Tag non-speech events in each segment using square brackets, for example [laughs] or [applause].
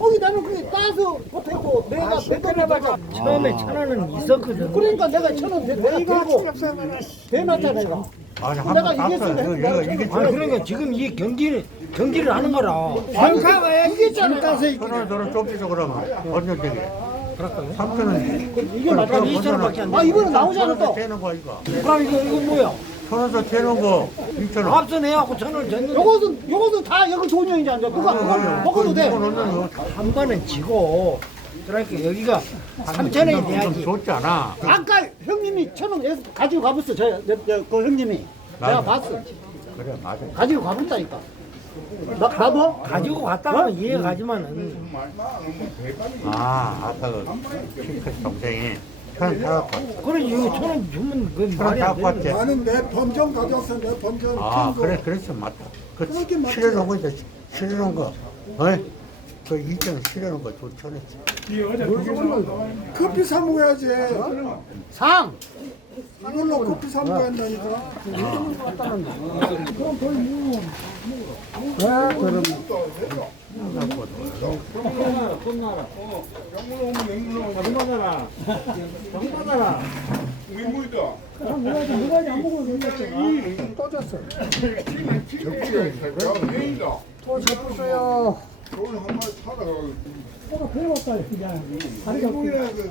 거기 [noise] 나는 그게 따서 못했고 내가 아, 배달해 가자 처음에 천 원은 아, 있었거든 그러니까 내가 천원 내가 대놨잖아요 아 내가 이겼어. 아, 그러니까 지금 이 경기를 경기를 하는 거라. 삼카가야 이겼잖아. 천원 저런 쪽지죠 그러면 언제 되게. 그렇다고? 삼카는 이게 맞다. 이천 밖에안 돼. 아이거 나오잖아 또. 되는 거 이거. 천원더 재놓은 거, 6천 원. 앞서 갖고천 원을 졌는데. 요것은, 요것은 다, 여기 좋 돈형이지 않냐? 누가 그걸 먹어도 아, 돼. 누군 아, 누군 한 번은 지고, 그러니까 여기가 아, 3천 원이 돼야지. 잖아 아까 그... 형님이 천원 가지고 가봤어, 저, 저, 저그 형님이. 맞 내가 봤어. 그래, 맞아. 가지고 가본다니까. 나, 나 뭐? 가지고 갔다가 어? 이해가지만은. 음. 음. 아, 아까 그, 핑생이 그건 다 봤지. 그래, 이거 저는 그, 저는 다 봤지. 나는 내 범정 가져왔어, 내 범정. 아, 평소. 그래, 그래서 맞다. 그, 실어놓은 거, 어. 그 이제, 실어놓은 거. 어이? 그, 이전 실어놓은 거, 조천했이 여자, 그, 그, 커피 사 먹어야지. 상! 이걸로 커피 삼먹어야 아, 한다니까. 아. 어. 그럼 돈 먹어. 먹어. 그럼. 병나라, 병나라. 병물로 오면 로 오면 병라 병받아라. 맹물이다. 무가지, 가지안 먹어도 된다. 이, 터졌어. 적지야, 이 새끼야. 더한마 타다가. 뭐가 배웠다, 이제. 다리가 없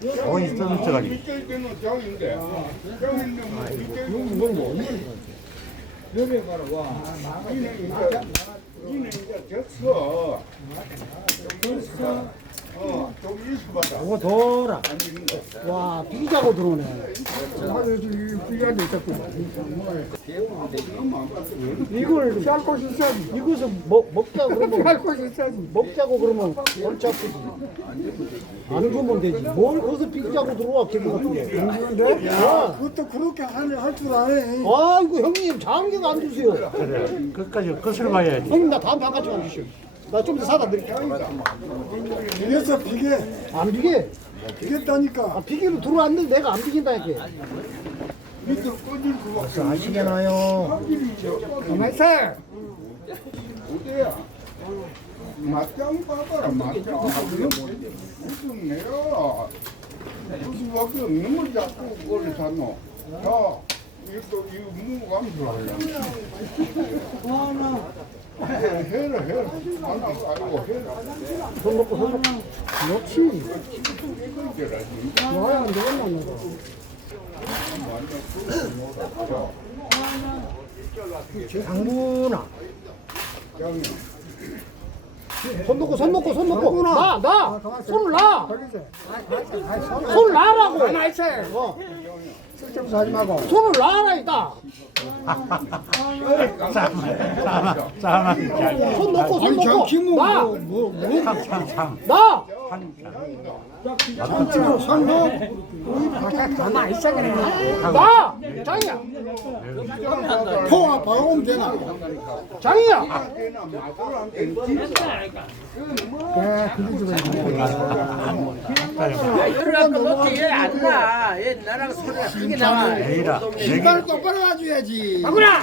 어이 스타트 가인데 정인데 이네 이 이거 더라. 와, 비자고 들어오네. 이걸 피할 곳이 있어야지. 이것은 먹, 먹자고 그러면. 피할 곳이 있어야 먹자고 그러면 골치 아프지. 안 주면 되지. 뭘거서 비자고 들어와, 개그 같은 게. 야, 그것도 그렇게 할 줄 아네. 아이고, 형님, 장기안 주세요. 그래, 끝까지 끝을 봐야지. 나 다음 방 가지고 아, 주시오. 나좀 이 사다 드릴게요. 이래 아, 비계 안 비계? 비겠다니까. 아, 비계로 들어왔는데 내가 안 비긴다니까. 밑아시겠나요가만어디야 아, 네. [laughs] 맛장 봐봐라 맛장. [laughs] 무슨 내가 무슨 와서 물 잡고 그걸 사노. 야 이거 이 무감수라. 와나 해라 해라 아이고 해라 손놓고손 먹고 역시 와야 안 되겠나 내가 장문아 손 놓고 손 놓고 손 놓고 나나 손을 놔 손을 놔라고 나 [laughs] 있어 숙정수 하지 말고 손을 놔라 만잠만손 놓고 손 놓고 나, 뭐뭐 상, 뭐. 상, 나. 나도 가만 있어 그래 나 장이야 에이. 포화 바로면 되나 장이야 그러니까 놓기에 안나얘 나랑 소리가 크 나와 신발 똑바로 가줘야지 박구나